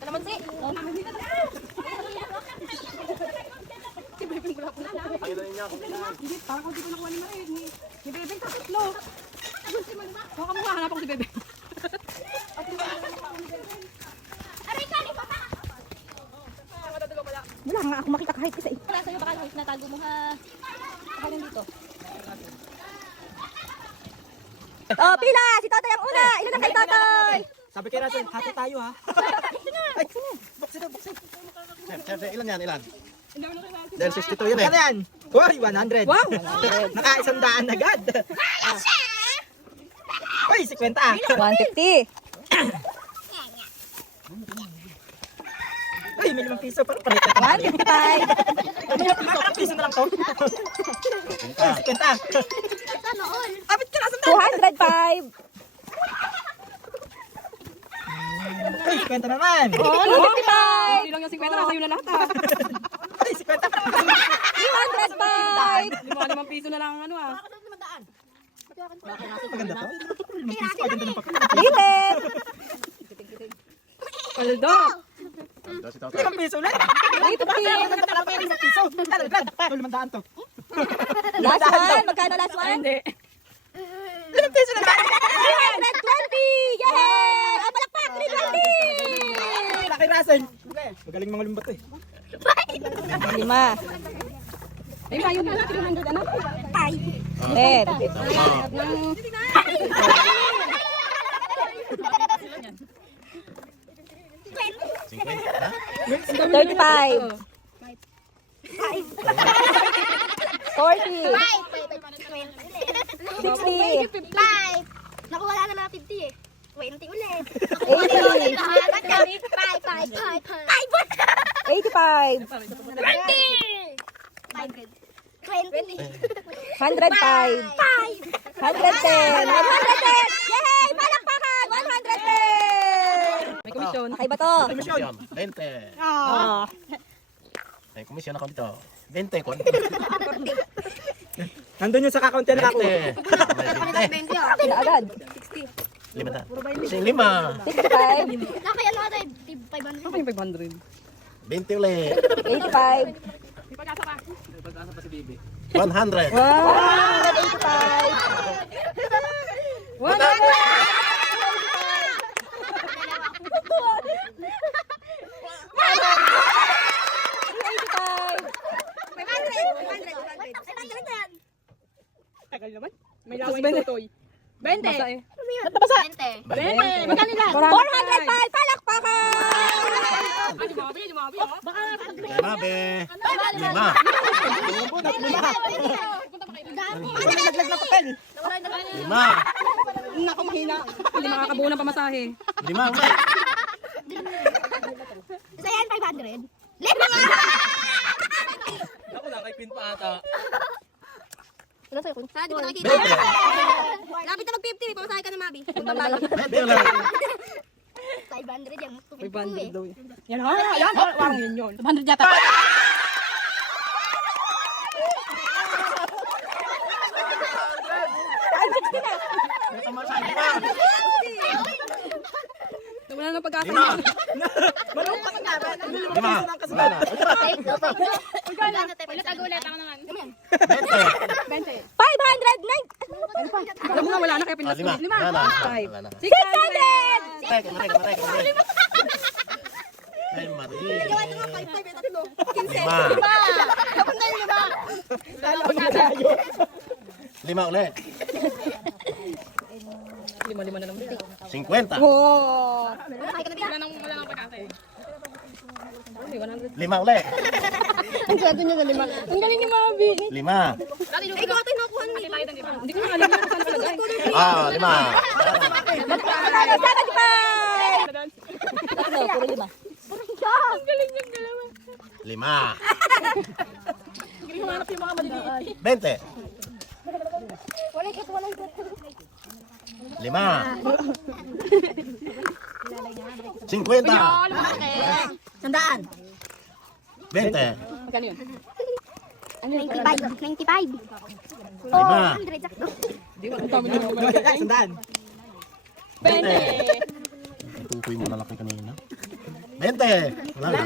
Kalamansi. Hindi, parang hindi ko nakuha ni Marie. Ni Bebe, tatlo. Baka mo hanap ako si Bebe. Aray ka, lipa ka! Wala nga ako makita kahit isa eh. Wala sa'yo, baka natago mo ha. Baka nandito. Oh, pila! Si Totoy ang una! Ilan ang kay Totoy? Sabi kay Russell, hati tayo ha. Ay, buksin na, buksin. Sir, ilan yan? Ilan? Dahil 62 yun eh. Ano yan? Uy, 100. Wow! Naka-100 agad. Uy, 50. 150. Uy, may 5 piso. Parang palit. 155. Parang piso na lang to. Uy, 50. Abit ka na, sandaan. 205. Uy, 50 naman. Oh, 155. Hindi lang yung 50, nasa iyo na lahat ha. Uy, 50 pa. 205. 5 piso na lang ang ano ah. Maganda to. 5 piso, maganda ng papel. Lilit. Paldo. Si Toto. 5 piso ulit. 350. Maganda pala, 5 piso. Dali, Brad. Uy, 500 to. Last one. Magkano last one? Hindi. 5 piso na lang. 320. Yay! Ah, palakpak. 320. Laki Russell. Magaling mga lumbat eh. 5. Ay, mayo na. 300 ano? 10. Ha? 35. 40. 60. 5. Naku, wala na mga 50 eh. 20 ulit. 80. 85. 20. 105. 110. 110. Yay! Palakpakan! 110. May komisyon. Okay ba to? Komisyon. 20. Oh. May komisyon ako dito. 20 ko. Nandun yung sa kakaunti na ako. 20. May 20. Sila agad. 5 na. Kasi 5. 65. Nakaya ano natin? 500. Ano yung 500? 20 ulit. 85. 100. Wow! 185. 185. Tagal naman. May laway ni Totoy. 20. Basa eh. Nabasa. 20. Magkano lang? 405. Palakpakan! Ay, jumabi, jumabi oh. Baka 5. 5. Naglag ng papel. 5. naku mahina. Hindi makakabuo ng pamasahe. 5 ulit. Isa yan, 500. Ako na, kay Queen pa ata. Ano sa'yo, Kun? Di ko nakikita. 20. Lapit na mag-50, may pamasahe ka na, Mabi. 20 ulit. 500 yan. 500 daw yun. Yan ha, yan. Parang yun yun. 200 yata. May pamasahe pa. Wala nang pag-asa. 5. Malung ka na. 5. Wala na. Tagulit ako naman. 20. 590. Ano pa? Alam mo nga wala na kaya pinas ko. 5. Wala na. 5. Wala na. 600. Marek. Ay, Marie. 5 ulit. 5 na lang. 50. Oh. Wala nang pag-asa eh. 5 ulit. Ang sweldo niya sa 5. Ang galing ni Mabi. 5. Ikaw ito nakuha ni. Hindi ko na alam kung saan palagay. 5. Tatlo, puro 5. 5. 20. 5. 50. Sandaan. 20. Magkano yun? 95. 95. 5. 100 sakto. Hindi ko ang dami na. Sandaan. 20. ko yung malalaki kanina. 20. Wala na.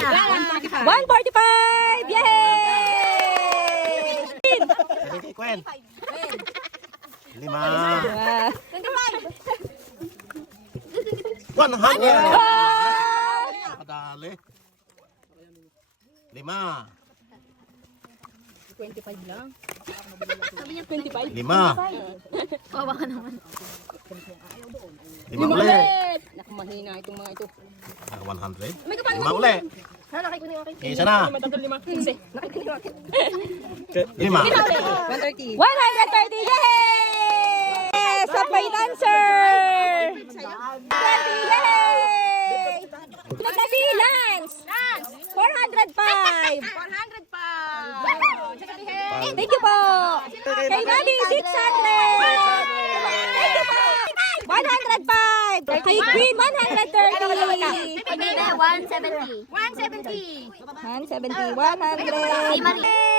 145! Yay! Sabi kay Gwen. 5. 100. Kadali. 5. 25 lang. 5. Kawawa ka naman. 5 ulit. Naku, mahina itong mga ito. 100. 5 ulit. Nakakay ko na yung akin. Isa na. Matagal 5. Kasi. 5. 130. 130! Yay! Sabay answer! 130! Yay! Magna si Lance! 405! 405. Thank you po! Kay Mami, 600! Thank you po! 105! Kay Queen, 130! Pamela, 170. 170, 100!